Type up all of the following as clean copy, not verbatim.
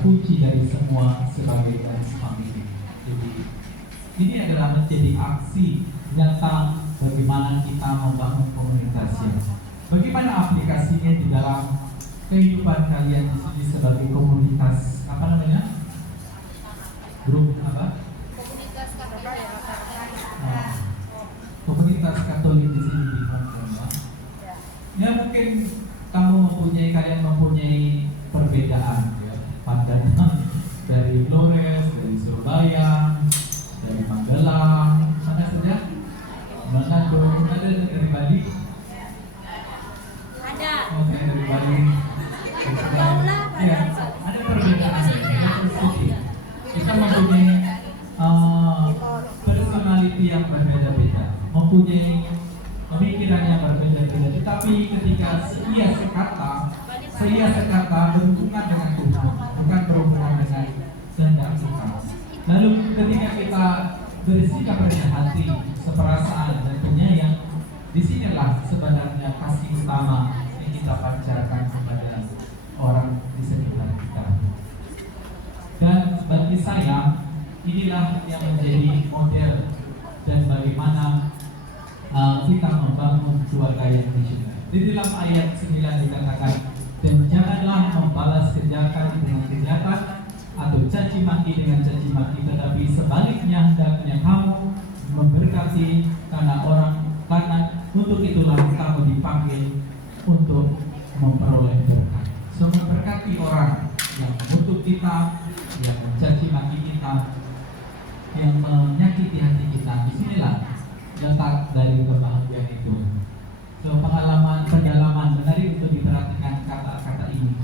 kunci dari semua sebagai garis family. Jadi ini adalah menjadi aksi nyata bagaimana kita membangun komunikasi. Bagaimana aplikasinya di dalam kehidupan kalian di sini sebagai komunitas apa namanya? Grup apa? Komunitas Katolik di sini di Hongkong. Ya mungkin kalian mempunyai perbedaan ya, pandangan dari Flores, dari Surabaya, dari Magelang, mana saja? Manado, ada dari Bali? Ada. Oke, dari Bali. Ya, ada perbedaan. Kita mempunyai personality yang berbeda-beda, mempunyai pemikiran yang berbeda-beda. Tetapi ketika saya sekata berhubungan dengan Tuhan, bukan berhubungan dengan kehendak kita. Lalu ketika kita bersikap rendah hati, seperasaan dan penyayang, disinilah sebenarnya kasih utama yang kita pancarkan kepada orang di sekitar kita. Dan bagi saya, inilah yang menjadi model dan bagaimana kita membangun keluarga yang missioner. Di dalam ayat 9 dikatakan, dan janganlah membalas kejahatan dengan kejahatan atau caci maki dengan caci maki, tetapi sebaliknya hendaknya kamu memberkati karena untuk itulah kamu dipanggil untuk memperoleh berkat. So memberkati orang yang mengutuk kita, yang mencaci maki kita, yang menyakiti hati kita. Disinilah letak dari kebahagiaan itu. So pendalaman menarik untuk diperhatikan kata-kata ini.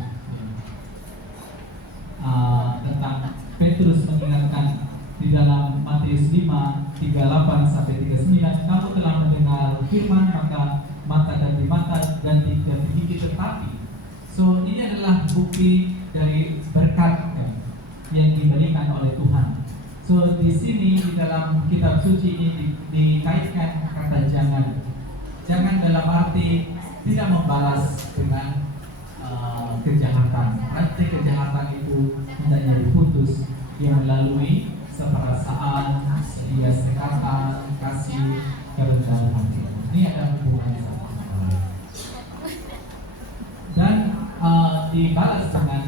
Tentang Petrus mengingatkan di dalam Matius 5:38 sampai 39, kamu telah mendengar firman, maka mata ganti mata dan ganti gigi tetapi. So ini adalah bukti dari berkat yang diberikan oleh Tuhan. So di sini di dalam kitab suci ini dikaitkan kata jangan dalam arti tidak membalas dengan kejahatan. Arti kejahatan itu hendaknya diputus yang melalui seperasaan, sedia sekatan, kasih, kerendahan hati. Ini ada hubungannya sama lain. Dan dibalas dengan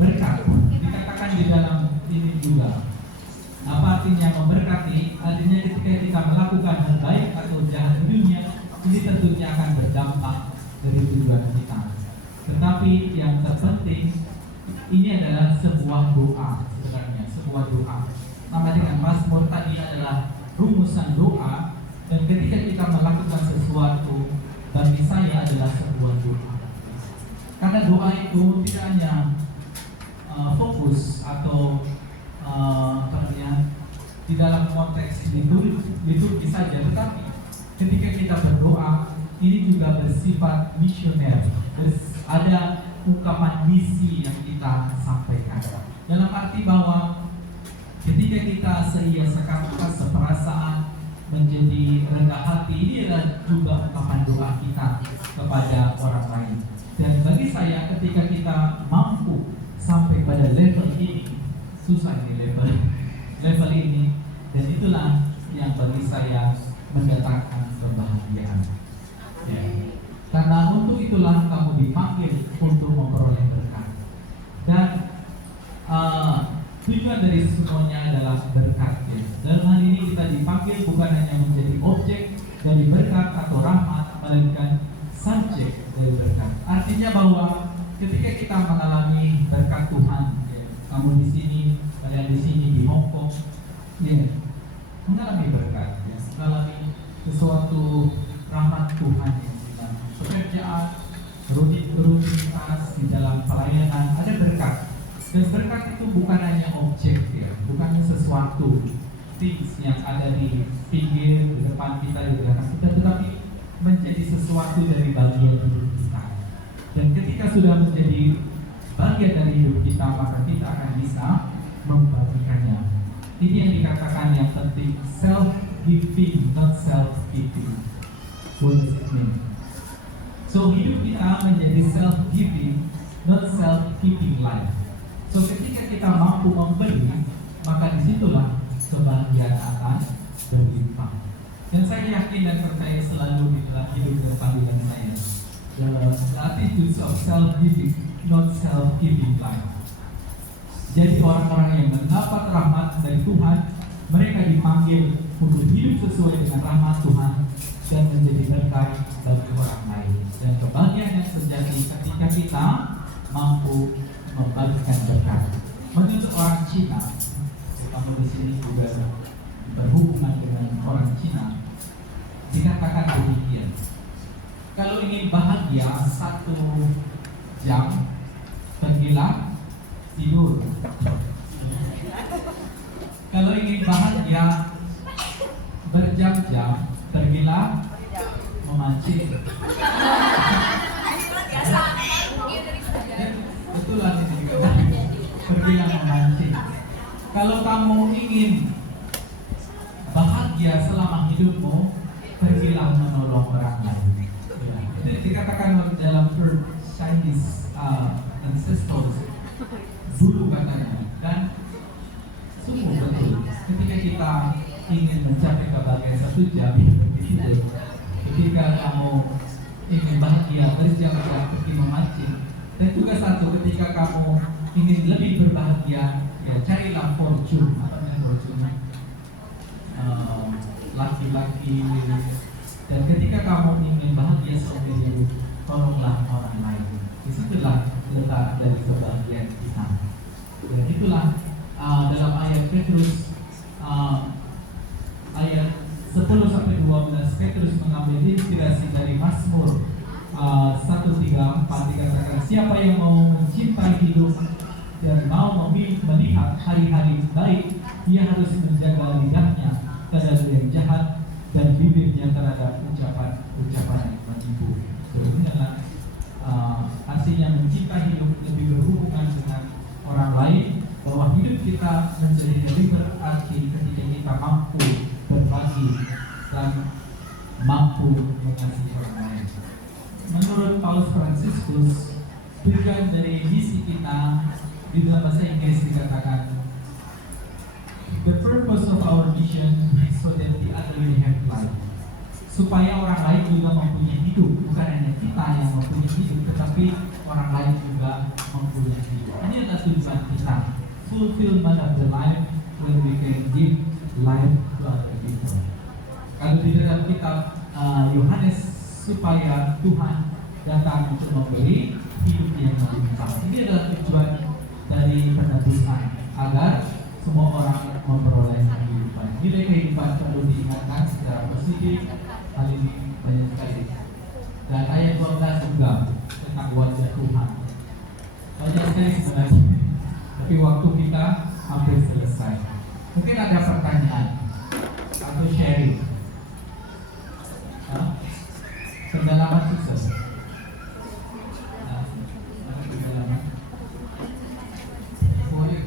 berkat. Dikatakan di dalam ini juga. Apa artinya memberkati? Artinya ketika kita melakukan hal baik atau jahat di dunia, ini tentunya akan berdampak dari tujuan kita. Tetapi yang terpenting, ini adalah sebuah doa sebenarnya, sebuah doa. Sama dengan Mazmur tadi adalah rumusan doa, dan ketika kita melakukan sesuatu, bagi saya adalah sebuah doa. Karena doa itu tidak hanya fokus atau di dalam konteks liturgi saja, tetapi ketika kita berdoa ini juga bersifat misioner. Ada ungkapan misi yang kita sampaikan. Dalam arti bahwa ketika kita seia sekata, seperasaan, menjadi rendah hati, ini adalah juga ungkapan doa kita kepada orang lain. Dan bagi saya ketika kita mampu sampai pada level ini, susah ini level ini, dan itulah yang bagi saya mendatangkan kebahagiaan. Ya. Karena untuk itulah kamu dipanggil untuk memperoleh berkat. Dan tujuan dari semuanya adalah berkat. Ya. Dalam hal ini kita dipanggil bukan hanya menjadi objek dari berkat atau rahmat, melainkan subjek dari berkat. Artinya bahwa ketika kita mengalami berkat Tuhan, ya, kamu di sini, kalian di sini di Hong Kong, ya, mengalami berkat, ya, mengalami sesuatu rahmat Tuhan yang dalam pekerjaan, rutinitas di dalam pelayanan ada berkat. Dan berkat itu bukan hanya objek, ya, bukan sesuatu things yang ada di pinggir, di depan kita, di belakang kita, tetapi menjadi sesuatu dari bagian hidup kita. Dan ketika sudah menjadi bagian dari hidup kita, maka kita akan bisa membagikannya. Ini yang dikatakan yang penting, self-giving, not self-giving. What does it mean? So hidup kita menjadi self-giving, not self-keeping life. So ketika kita mampu memberi, maka disitulah kebahagiaan akan berlimpah. Dan saya yakin dan percaya selalu di dalam hidup dan panggilan saya, the attitudes of self-giving, not self-giving life. Jadi orang-orang yang mendapat rahmat dari Tuhan, mereka dipanggil untuk hidup sesuai dengan rahmat Tuhan dan menjadi berkat bagi orang lain. Dan kebahagiaan yang sejati ketika kita mampu membagikan berkat. Menurut orang Cina, kamu di sini juga berhubungan dengan orang Cina, dikatakan demikian: kalau ingin bahagia 1 jam, pergilah tidur. Kalau ingin bahagia berjam-jam, pergilah memancing. Betul lah ini juga. Pergilah memancing. Kalau kamu ingin bahagia selama hidupmu, pergilah menolong orang lain. Itu dikatakan dalam Chinese ancestors dulu katanya, dan sungguh betul. Ketika kita ingin mencapai kebahagiaan 1 jam itu, ketika kamu ingin bahagia berjam-jam pergi memancing, dan juga ketika kamu ingin lebih berbahagia, ya carilah fortune. Apa namanya fortune? Laki-laki. Dan ketika kamu ingin bahagia seumur hidup, tolonglah orang lain. Disitulah letak dari kebahagiaan kita. Dan itulah dalam ayat Petrus ayat 10-12, Petrus mengambil inspirasi dari Mazmur 134, dikatakan, siapa yang mau mencintai hidup dan mau melihat hari-hari baik, dia harus menjaga lidahnya terhadap yang jahat dan bibirnya terhadap ucapan yang menipu. Ini adalah artinya mencintai hidup lebih berhubungan dengan orang lain, bahwa hidup kita menjadi lebih berarti ketika kita mampu berbagi dan mampu mengasihi orang lain. Menurut Paulus Fransiskus, tujuan dari misi kita di dalam bahasa Inggris dikatakan, the purpose of our mission is so that the other will have life. Supaya orang lain juga mempunyai hidup, bukan hanya kita yang mempunyai hidup, tetapi orang lain juga mempunyai hidup. Ini adalah tujuan kita, fulfillment of the life when we can give life to other people. Kalau di dalam kitab Yohanes, supaya Tuhan datang untuk memberi hidup yang melimpah. Ini adalah tujuan dari penebusan, agar semua orang memperoleh kehidupan. Nilai kehidupan perlu diingatkan secara positif. Hal ini banyak sekali. Dan ayat 12 juga tentang wajah Tuhan. Banyak sekali sebenarnya, tapi waktu kita hampir selesai. Mungkin ada pertanyaan atau sharing. Pendalaman sukses. Pendalaman. Boleh.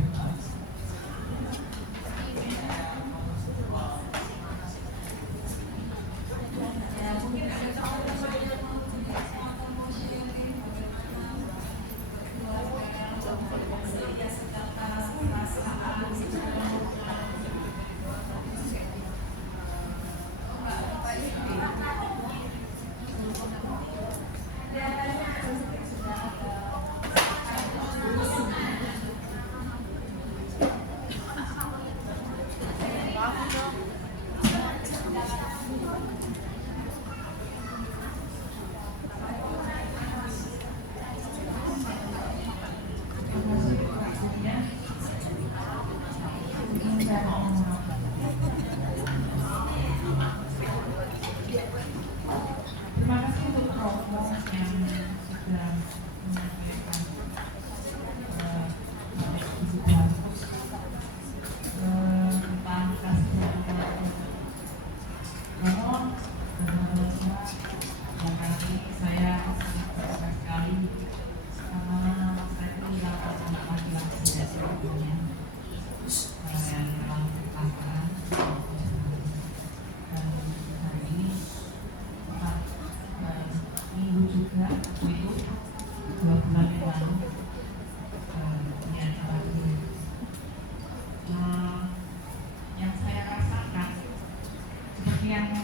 yang